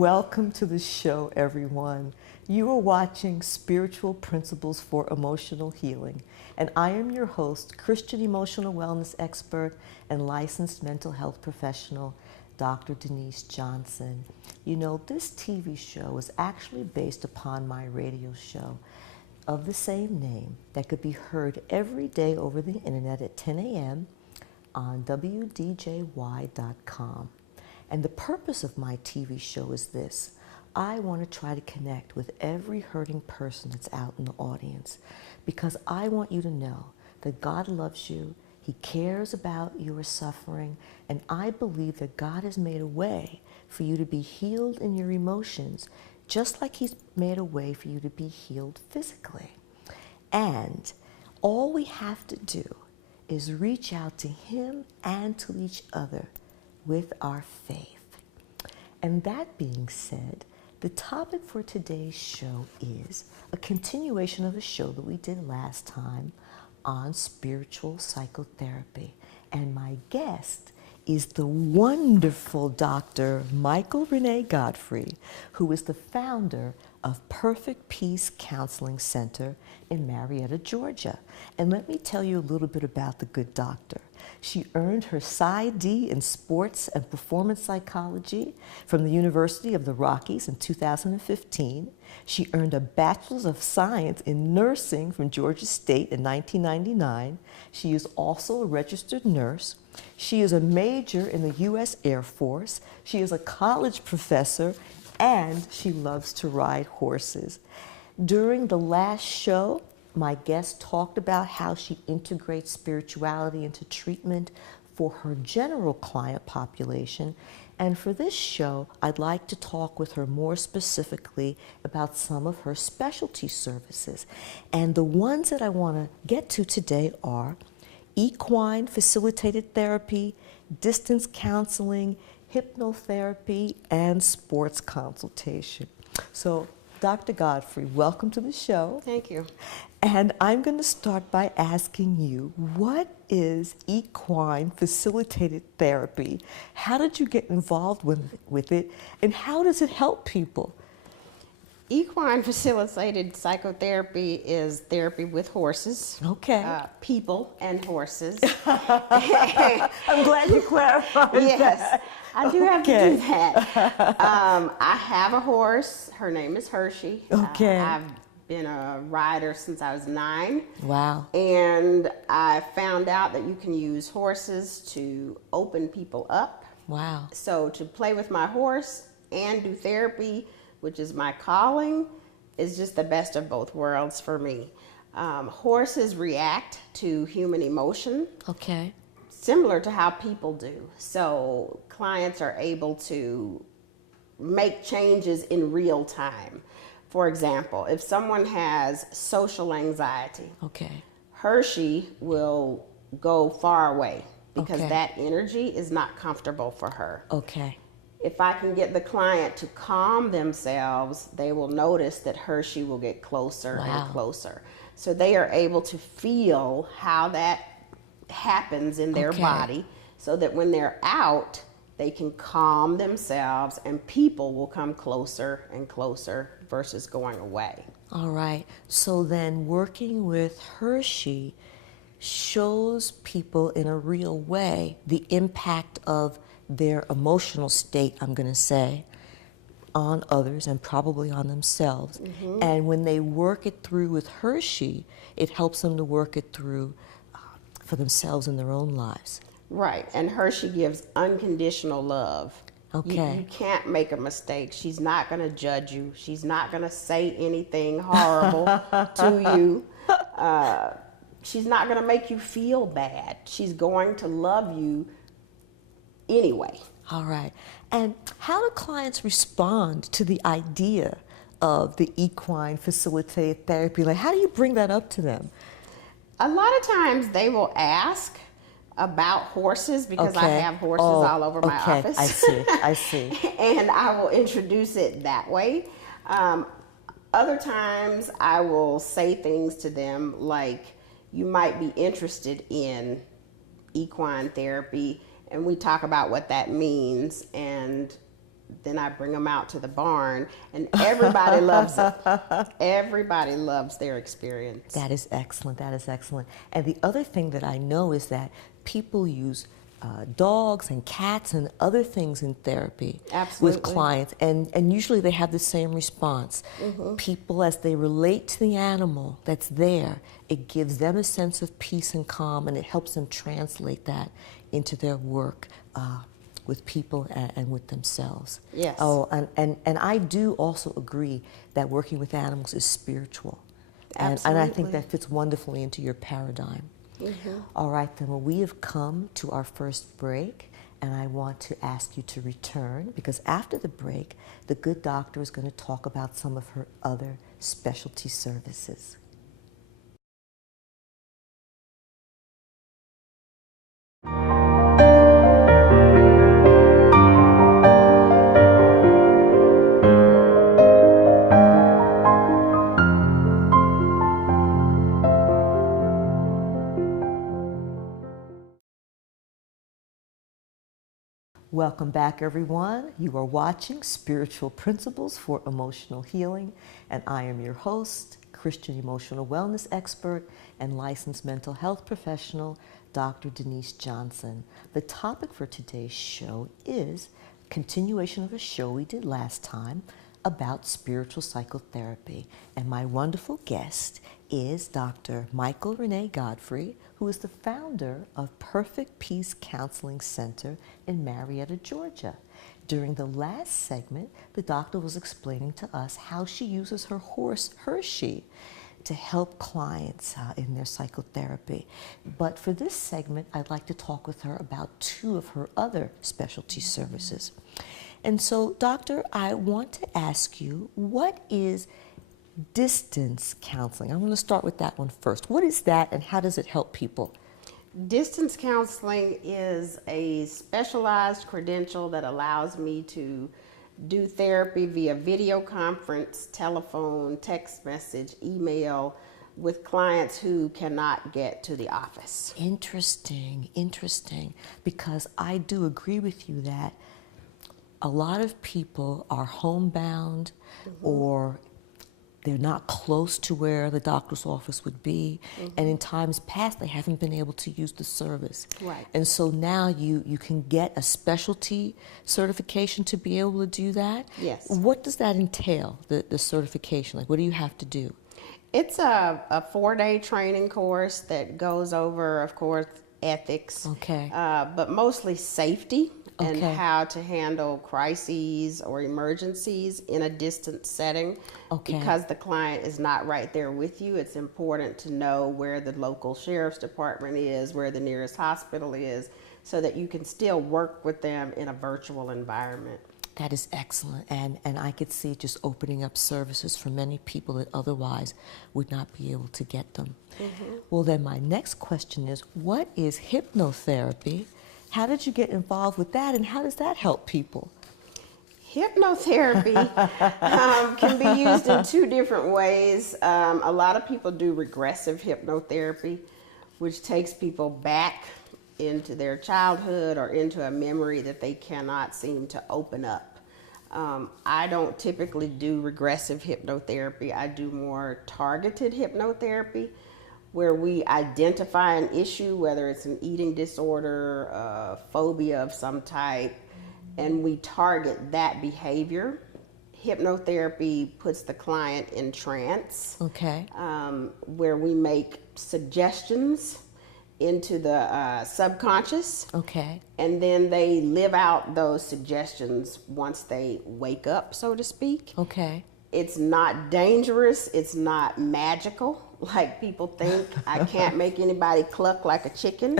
Welcome to the show, everyone. You are watching Spiritual Principles for Emotional Healing, and I am your host, Christian emotional wellness expert and licensed mental health professional, Dr. Denise Johnson. You know, this TV show is actually based upon my radio show of the same name that could be heard every day over the internet at 10 a.m. on WDJY.com. And the purpose of my TV show is this. I want to try to connect with every hurting person that's out in the audience because I want you to know that God loves you, He cares about your suffering, and I believe that God has made a way for you to be healed in your emotions, just like He's made a way for you to be healed physically. And all we have to do is reach out to Him and to each other with our faith. And that being said, the topic for today's show is a continuation of the show that we did last time on spiritual psychotherapy. And my guest is the wonderful Dr. Michael-Renee Godfrey, who is the founder of Perfect Peace Counseling Center in Marietta, Georgia. And let me tell you a little bit about the good doctor. She earned her PsyD in sports and performance psychology from the University of the Rockies in 2015. She earned a Bachelor's of Science in Nursing from Georgia State in 1999. She is also a registered nurse. She is a major in the U.S. Air Force. She is a college professor, and she loves to ride horses. During the last show, my guest talked about how she integrates spirituality into treatment for her general client population. And for this show, I'd like to talk with her more specifically about some of her specialty services. And the ones that I want to get to today are equine facilitated therapy, distance counseling, hypnotherapy, and sports consultation. So, Dr. Godfrey, welcome to the show. Thank you. And I'm going to start by asking you, what is equine facilitated therapy? How did you get involved with it, and how does it help people? Equine facilitated psychotherapy is therapy with horses. Okay. People and horses. I'm glad you clarified Yes, that. I do have to do that. I have a horse. Her name is Hershey. Okay. I've been a rider since I was 9. Wow. And I found out that you can use horses to open people up. Wow. So to play with my horse and do therapy, which is my calling, is just the best of both worlds for me. Horses react to human emotion. Okay. Similar to how people do. So clients are able to make changes in real time. For example, if someone has social anxiety, Okay. Hershey will go far away because Okay. that energy is not comfortable for her. Okay. If I can get the client to calm themselves, they will notice that Hershey will get closer Wow. and closer. So they are able to feel how that happens in their Okay. body so that when they're out, they can calm themselves and people will come closer and closer versus going away. All right. So then working with Hershey shows people in a real way the impact of their emotional state, I'm going to say, on others and probably on themselves. Mm-hmm. And when they work it through with Hershey, it helps them to work it through for themselves in their own lives. Right, and Hershey gives unconditional love. Okay. You can't make a mistake. She's not going to judge you. She's not going to say anything horrible to you. She's not going to make you feel bad. She's going to love you anyway. All right. And how do clients respond to the idea of the equine facilitated therapy? Like, how do you bring that up to them? A lot of times they will ask about horses because I have horses all over my office. I see. And I will introduce it that way. Other times I will say things to them like, you might be interested in equine therapy, and we talk about what that means, and then I bring them out to the barn, and everybody loves it. Everybody loves their experience. That is excellent. That is excellent. And the other thing that I know is that people use dogs and cats and other things in therapy with clients, and usually they have the same response. People, as they relate to the animal that's there, it gives them a sense of peace and calm, and it helps them translate that into their work with people and with themselves. Yes. Oh, and I do also agree that working with animals is spiritual. And I think that fits wonderfully into your paradigm. All right, then, well, we have come to our first break, and I want to ask you to return, because after the break, the good doctor is going to talk about some of her other specialty services. Welcome back, everyone. You are watching Spiritual Principles for Emotional Healing, and I am your host, Christian emotional wellness expert and licensed mental health professional, Dr. Denise Johnson. The topic for today's show is a continuation of a show we did last time about spiritual psychotherapy, and my wonderful guest is Dr. Michael-Renee Godfrey, who is the founder of Perfect Peace Counseling Center in Marietta, Georgia. During the last segment, the doctor was explaining to us how she uses her horse, Hershey, to help clients in their psychotherapy. But for this segment, I'd like to talk with her about two of her other specialty services. And so, doctor, I want to ask you, what is distance counseling? I'm going to start with that one first. What is that, and how does it help people? Distance counseling is a specialized credential that allows me to do therapy via video conference, telephone, text message, email with clients who cannot get to the office. Interesting, interesting, because I do agree with you that a lot of people are homebound or they're not close to where the doctor's office would be, and in times past they haven't been able to use the service. Right. And so now you can get a specialty certification to be able to do that? Yes. What does that entail, the certification? Like, what do you have to do? It's a 4-day training course that goes over, of course, ethics, but mostly safety and how to handle crises or emergencies in a distant setting. Because the client is not right there with you, it's important to know where the local sheriff's department is, where the nearest hospital is, so that you can still work with them in a virtual environment. That is excellent, and I could see it just opening up services for many people that otherwise would not be able to get them. Well, then my next question is, what is hypnotherapy? How did you get involved with that, and how does that help people? Hypnotherapy can be used in two different ways. A lot of people do regressive hypnotherapy, which takes people back into their childhood or into a memory that they cannot seem to open up. I don't typically do regressive hypnotherapy. I do more targeted hypnotherapy, where we identify an issue, whether it's an eating disorder, a phobia of some type, and we target that behavior. Hypnotherapy puts the client in trance, where we make suggestions into the subconscious, and then they live out those suggestions once they wake up, so to speak. It's not dangerous, it's not magical like people think. I can't make anybody cluck like a chicken,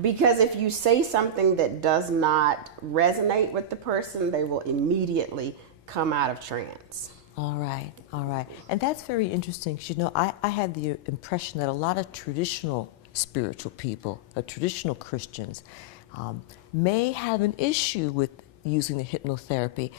because if you say something that does not resonate with the person, they will immediately come out of trance. All right. And that's very interesting, because, you know, I had the impression that a lot of traditional spiritual people, traditional Christians, may have an issue with using the hypnotherapy.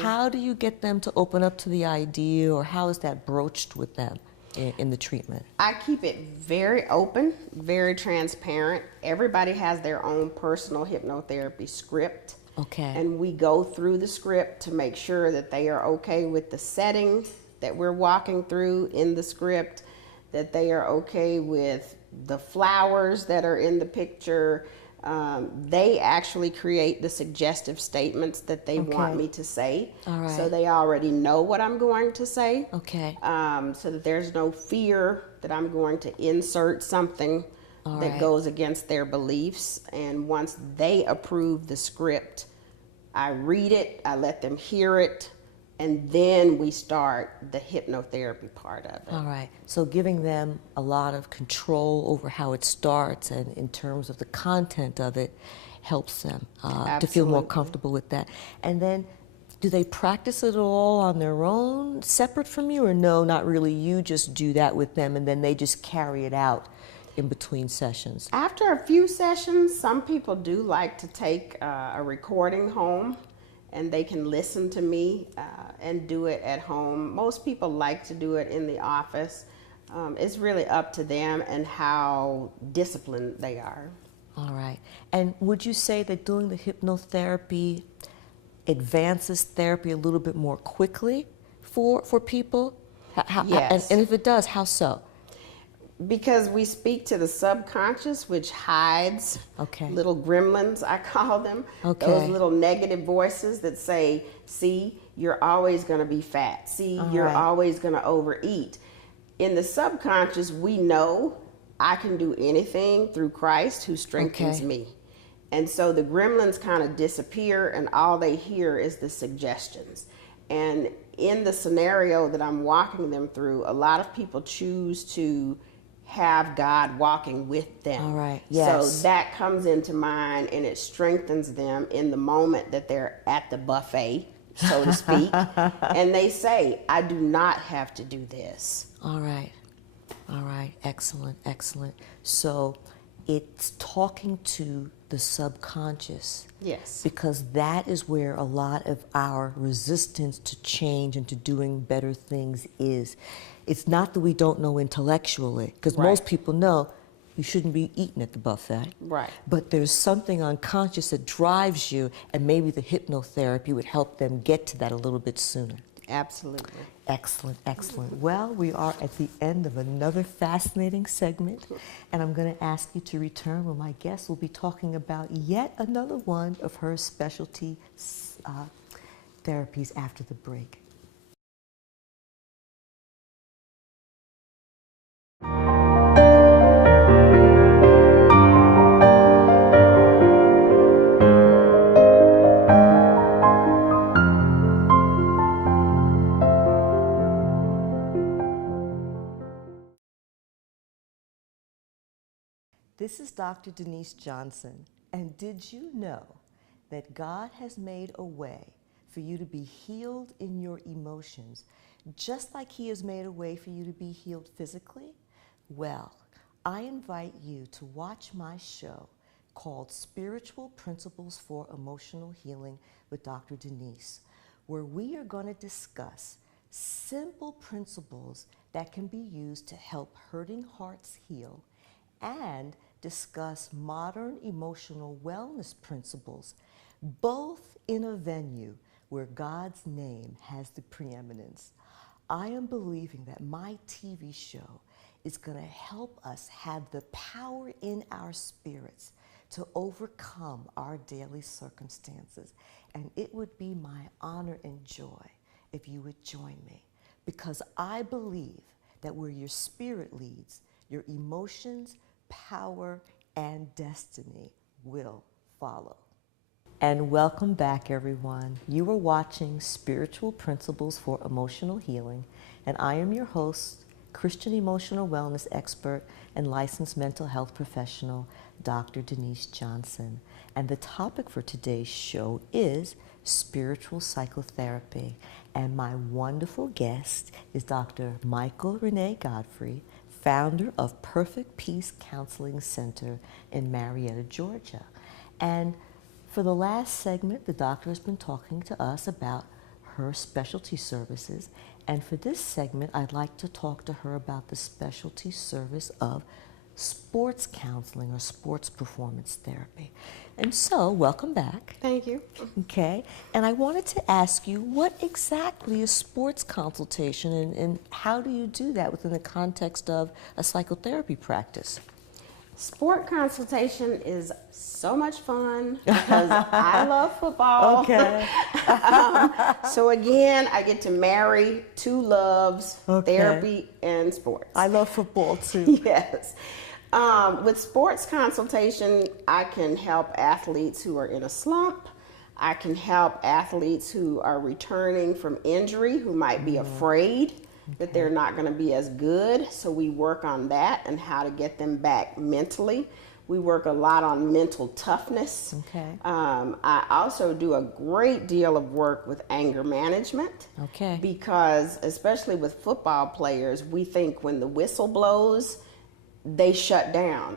How do you get them to open up to the idea, or how is that broached with them in the treatment? I keep it very open, very transparent. Everybody has their own personal hypnotherapy script. Okay. And we go through the script to make sure that they are okay with the setting that we're walking through in the script, that they are okay with the flowers that are in the picture. They actually create the suggestive statements that they want me to say. All right. So they already know what I'm going to say. Okay. So that there's no fear that I'm going to insert something that goes against their beliefs. And once they approve the script, I read it, I let them hear it, and then we start the hypnotherapy part of it. All right. So giving them a lot of control over how it starts and in terms of the content of it helps them to feel more comfortable with that. And then do they practice it all on their own, separate from you, or no, not really? You just do that with them and then they just carry it out in between sessions? After a few sessions, some people do like to take a recording home and they can listen to me and do it at home. Most people like to do it in the office. It's really up to them and how disciplined they are. All right. And would you say that doing the hypnotherapy advances therapy a little bit more quickly for people? Yes. And if it does, how so? Because we speak to the subconscious, which hides little gremlins, I call them. Those little negative voices that say, see, you're always going to be fat. See, you're always going to overeat. In the subconscious, we know I can do anything through Christ who strengthens me. And so the gremlins kind of disappear and all they hear is the suggestions. And in the scenario that I'm walking them through, a lot of people choose to have God walking with them. All right. Yes. So that comes into mind and it strengthens them in the moment that they're at the buffet, so to speak. And they say, I do not have to do this. All right. All right. Excellent. Excellent. So it's talking to the subconscious. Yes. Because that is where a lot of our resistance to change and to doing better things is. It's not that we don't know intellectually, because most people know you shouldn't be eating at the buffet. Right. But there's something unconscious that drives you, and maybe the hypnotherapy would help them get to that a little bit sooner. Absolutely. Excellent, excellent. Well, we are at the end of another fascinating segment, and I'm going to ask you to return where my guest will be talking about yet another one of her specialty therapies after the break. This is Dr. Denise Johnson, and did you know that God has made a way for you to be healed in your emotions, just like He has made a way for you to be healed physically? Well, I invite you to watch my show called Spiritual Principles for Emotional Healing with Dr. Denise, where we are going to discuss simple principles that can be used to help hurting hearts heal and discuss modern emotional wellness principles, both in a venue where God's name has the preeminence. I am believing that my TV show is going to help us have the power in our spirits to overcome our daily circumstances. And it would be my honor and joy if you would join me, because I believe that where your spirit leads, your emotions, power, and destiny will follow. And welcome back, everyone. You are watching Spiritual Principles for Emotional Healing, and I am your host, Christian emotional wellness expert and licensed mental health professional, Dr. Denise Johnson. And the topic for today's show is spiritual psychotherapy. And my wonderful guest is Dr. Michael-Renee Godfrey, founder of Perfect Peace Counseling Center in Marietta, Georgia. And for the last segment, the doctor has been talking to us about her specialty services. And for this segment, I'd like to talk to her about the specialty service of sports counseling or sports performance therapy. And so, welcome back. Thank you. Okay, and I wanted to ask you, what exactly is sports consultation, and how do you do that within the context of a psychotherapy practice? Sport consultation is so much fun because I love football. Okay. So again, I get to marry two loves, Okay. therapy and sports. I love football too. Yes. With sports consultation, I can help athletes who are in a slump. I can help athletes who are returning from injury, who might be afraid that they're not going to be as good. So we work on that and how to get them back mentally. We work a lot on mental toughness. Okay. I also do a great deal of work with anger management. Okay. Because especially with football players, we think when the whistle blows, they shut down.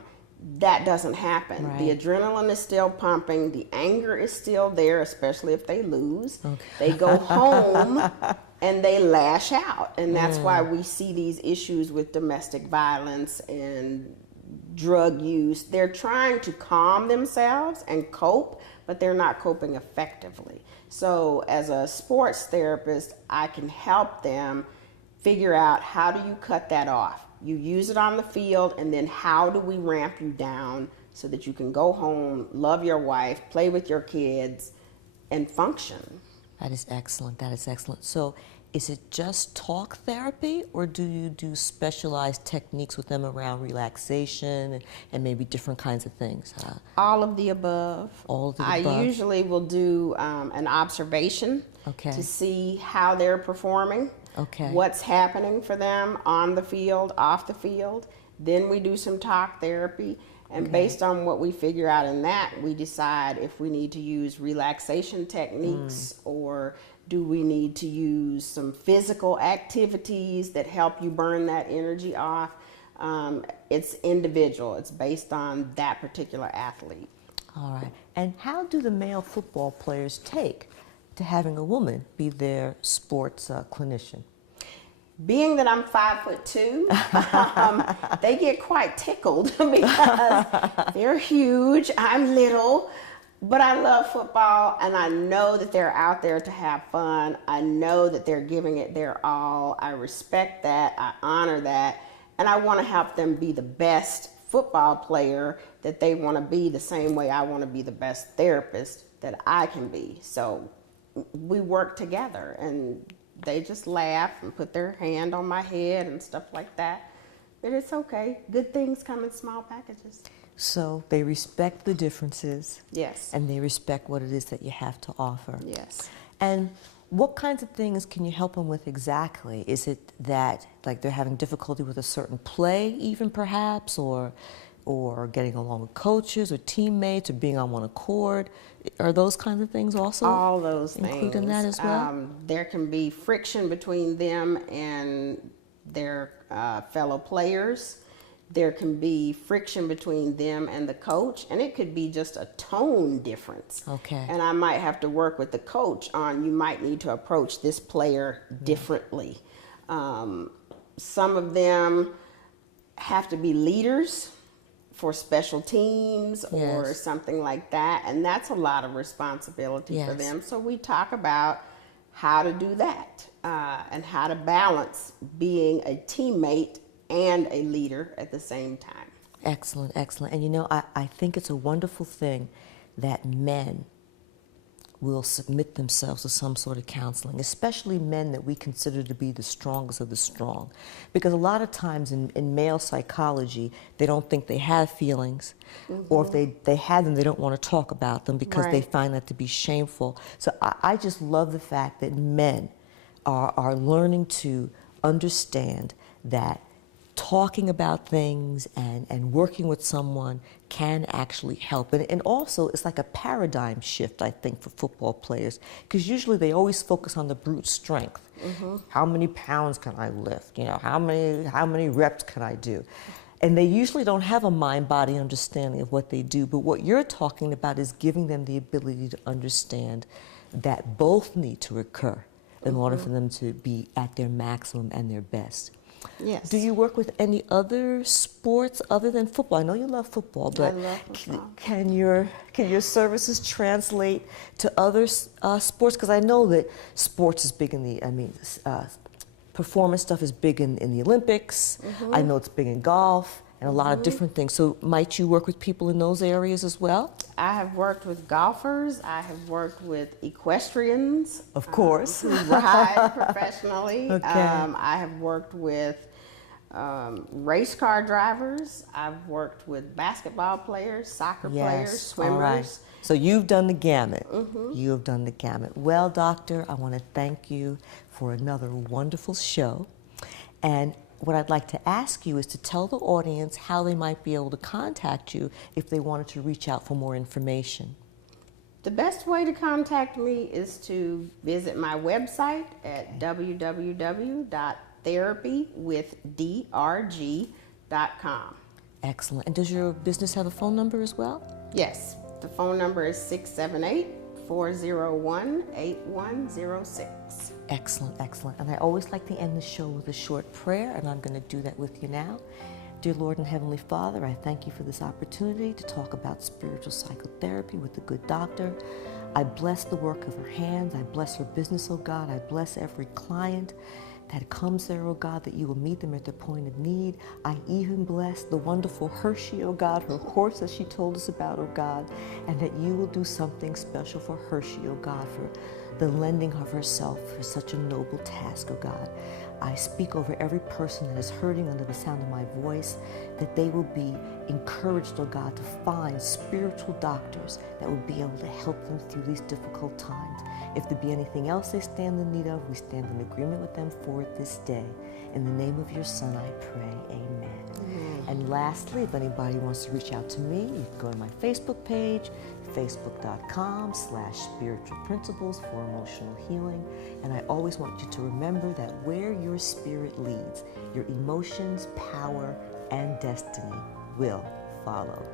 That doesn't happen. Right. The adrenaline is still pumping. The anger is still there, especially if they lose. Okay. They go home and they lash out. And that's why we see these issues with domestic violence and drug use. They're trying to calm themselves and cope, but they're not coping effectively. So as a sports therapist, I can help them figure out, how do you cut that off? You use it on the field, and then how do we ramp you down so that you can go home, love your wife, play with your kids, and function? That is excellent. That is excellent. So, is it just talk therapy, or do you do specialized techniques with them around relaxation and maybe different kinds of things? All of the above. All of the I above. usually will do an observation Okay. to see how they're performing. Okay. What's happening for them on the field, off the field. Then we do some talk therapy, and based on what we figure out in that, we decide if we need to use relaxation techniques or do we need to use some physical activities that help you burn that energy off. It's individual. It's based on that particular athlete. All right. And how do the male football players take to having a woman be their sports clinician? Being that I'm 5'2", they get quite tickled because they're huge, I'm little, but I love football, and I know that they're out there to have fun. I know that they're giving it their all. I respect that, I honor that, and I want to help them be the best football player that they want to be, the same way I want to be the best therapist that I can be. So we work together, and they just laugh and put their hand on my head and stuff like that. But it's okay. Good things come in small packages. So they respect the differences. Yes. And they respect what it is that you have to offer. Yes. And what kinds of things can you help them with exactly? Is it that, like, they're having difficulty with a certain play, even perhaps, or getting along with coaches or teammates or being on one accord? Are those kinds of things also All those included things. in that as well? There can be friction between them and their fellow players. There can be friction between them and the coach, and it could be just a tone difference. Okay. And I might have to work with the coach on, you might need to approach this player differently. Some of them have to be leaders for special teams or Yes. something like that, and that's a lot of responsibility for Yes. them. So we talk about how to do that and how to balance being a teammate and a leader at the same time. Excellent, excellent. And you know, I think it's a wonderful thing that men will submit themselves to some sort of counseling, especially men that we consider to be the strongest of the strong. Because a lot of times in male psychology, they don't think they have feelings, or if they have them, they don't want to talk about them because they Right. find that to be shameful. So I just love the fact that men are learning to understand that talking about things and working with someone can actually help. And also, it's like a paradigm shift, I think, for football players, because usually they always focus on the brute strength. How many pounds can I lift? You know, how many reps can I do? And they usually don't have a mind-body understanding of what they do. But what you're talking about is giving them the ability to understand that both need to occur in order for them to be at their maximum and their best. Yes. Do you work with any other sports other than football? I know you love football, but I love football. can your services translate to other sports? Because I know that sports is big in the, performance stuff is big in the Olympics. I know it's big in golf and a lot of different things. So might you work with people in those areas as well? I have worked with golfers. I have worked with equestrians. Of course. Who ride professionally. Okay. I have worked with race car drivers. I've worked with basketball players, soccer players, swimmers. All right. So you've done the gamut. You have done the gamut. Well, doctor, I want to thank you for another wonderful show. And what I'd like to ask you is to tell the audience how they might be able to contact you if they wanted to reach out for more information. The best way to contact me is to visit my website at www.therapywithdrg.com. Excellent. And does your business have a phone number as well? Yes, the phone number is 678-401-8106. Excellent, excellent. And I always like to end the show with a short prayer, and I'm going to do that with you now. Dear Lord and Heavenly Father, I thank you for this opportunity to talk about spiritual psychotherapy with the good doctor. I bless the work of her hands. I bless her business, oh God. I bless every client that comes there, oh God, that you will meet them at their point of need. I even bless the wonderful Hershey, oh God, her horse that she told us about, oh God, and that you will do something special for Hershey, oh God, for the lending of herself for such a noble task, oh God. I speak over every person that is hurting under the sound of my voice, that they will be encouraged, oh God, to find spiritual doctors that will be able to help them through these difficult times. If there be anything else they stand in need of, we stand in agreement with them for it this day. In the name of your Son, I pray, amen. And lastly, if anybody wants to reach out to me, you can go to my Facebook page, facebook.com/spiritual principles for emotional healing. And I always want you to remember that where your spirit leads, your emotions, power, and destiny will follow.